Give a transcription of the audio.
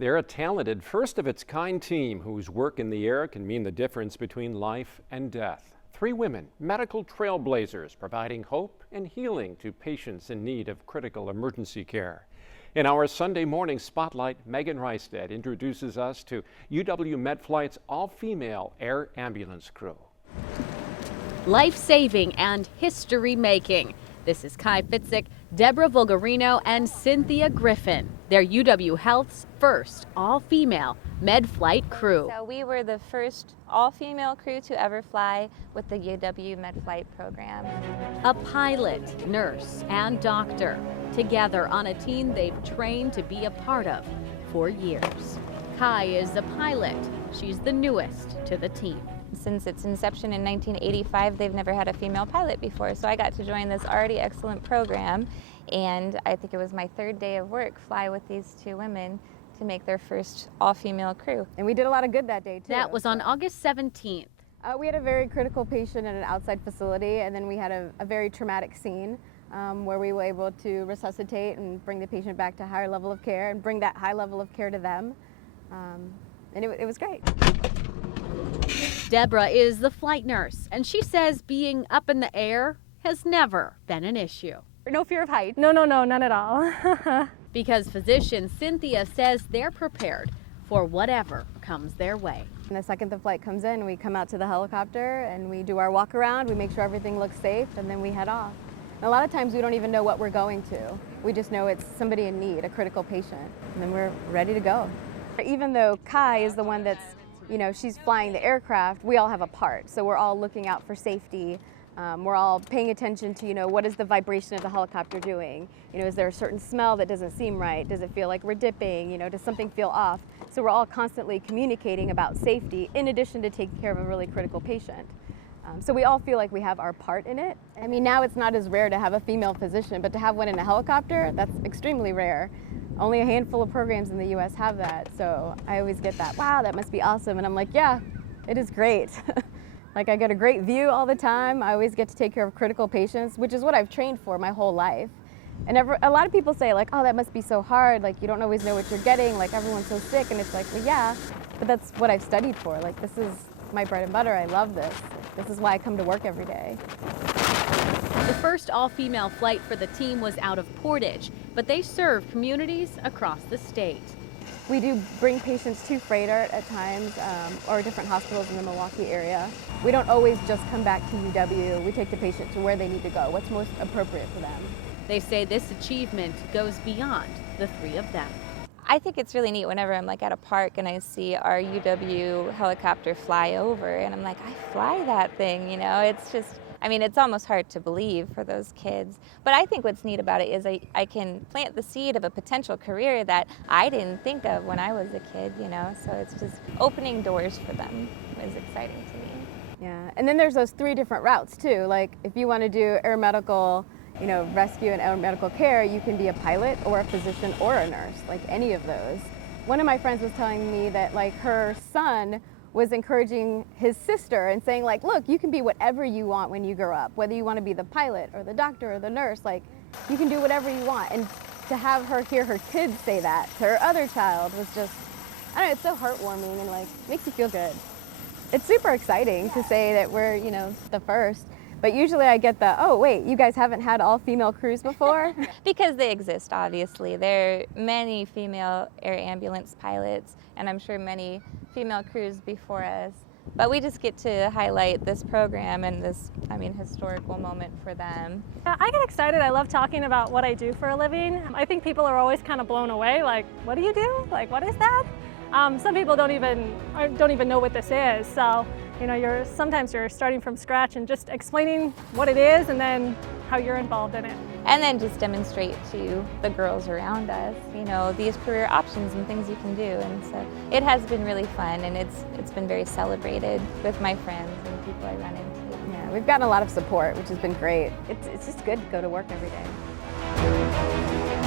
They're a talented, first-of-its-kind team whose work in the air can mean the difference between life and death. 3 women, medical trailblazers, providing hope and healing to patients in need of critical emergency care. In our Sunday morning spotlight, Meghanreistad introduces us to UW Medflight's all-female air ambulance crew. Life-saving and history-making. This is Kai Fitzik, Deborah Vulgarino, and Cynthia Griffin. They're UW Health's first all-female Medflight crew. So we were the first all-female crew to ever fly with the UW Medflight program. A pilot, nurse, and doctor, together on a team they've trained to be a part of for years. Kai is a pilot. She's the newest to the team. Since its inception in 1985, they've never had a female pilot before, so I got to join this already excellent program, and I think it was my 3rd day of work, fly with these 2 women to make their first all-female crew. And we did a lot of good that day, too. That was on August 17th. We had a very critical patient in an outside facility, and then we had a very traumatic scene where we were able to resuscitate and bring the patient back to a higher level of care and bring that high level of care to them. And it was great. Deborah is the flight nurse, and she says being up in the air has never been an issue. No fear of height. No, none at all. Because physician Cynthia says they're prepared for whatever comes their way. And the second the flight comes in, we come out to the helicopter and we do our walk around, we make sure everything looks safe, and then we head off. And a lot of times we don't even know what we're going to. We just know it's somebody in need, a critical patient, and then we're ready to go. Even though Kai is the one that's, she's flying the aircraft, we all have a part. So we're all looking out for safety. We're all paying attention to, what is the vibration of the helicopter doing? Is there a certain smell that doesn't seem right? Does it feel like we're dipping? Does something feel off? So we're all constantly communicating about safety in addition to taking care of a really critical patient. So we all feel like we have our part in it. I mean, now it's not as rare to have a female physician, but to have one in a helicopter, that's extremely rare. Only a handful of programs in the US have that. So I always get that, wow, that must be awesome. And I'm like, yeah, it is great. Like I get a great view all the time. I always get to take care of critical patients, which is what I've trained for my whole life. And a lot of people say like, oh, that must be so hard. Like you don't always know what you're getting. Like everyone's so sick. And it's like, well, yeah, but that's what I've studied for. Like this is my bread and butter. I love this. This is why I come to work every day. The first all-female flight for the team was out of Portage, but they serve communities across the state. We do bring patients to Freighter at times, or different hospitals in the Milwaukee area. We don't always just come back to UW. We take the patient to where they need to go, what's most appropriate for them. They say this achievement goes beyond the 3 of them. I think it's really neat whenever I'm like at a park and I see our UW helicopter fly over and I'm like, I fly that thing, it's just, it's almost hard to believe for those kids. But I think what's neat about it is I can plant the seed of a potential career that I didn't think of when I was a kid, so it's just opening doors for them is exciting to me. Yeah, and then there's those 3 different routes too. Like if you want to do air medical, rescue and air medical care, you can be a pilot or a physician or a nurse, like any of those. One of my friends was telling me that like her son was encouraging his sister and saying like, look, you can be whatever you want when you grow up, whether you want to be the pilot or the doctor or the nurse, like you can do whatever you want. And to have her hear her kids say that to her other child was just, I don't know, it's so heartwarming and like makes you feel good. It's super exciting to say that we're, the first. But usually I get the, oh wait, you guys haven't had all-female crews before? Because they exist, obviously. There are many female air ambulance pilots, and I'm sure many female crews before us. But we just get to highlight this program and this, historical moment for them. I get excited. I love talking about what I do for a living. I think people are always kind of blown away, like, what do you do? Like, what is that? Some people don't even know what this is. So, sometimes you're starting from scratch and just explaining what it is and then how you're involved in it. And then just demonstrate to the girls around us, these career options and things you can do. And so it has been really fun, and it's been very celebrated with my friends and people I run into. Yeah, we've gotten a lot of support, which has been great. It's just good to go to work every day.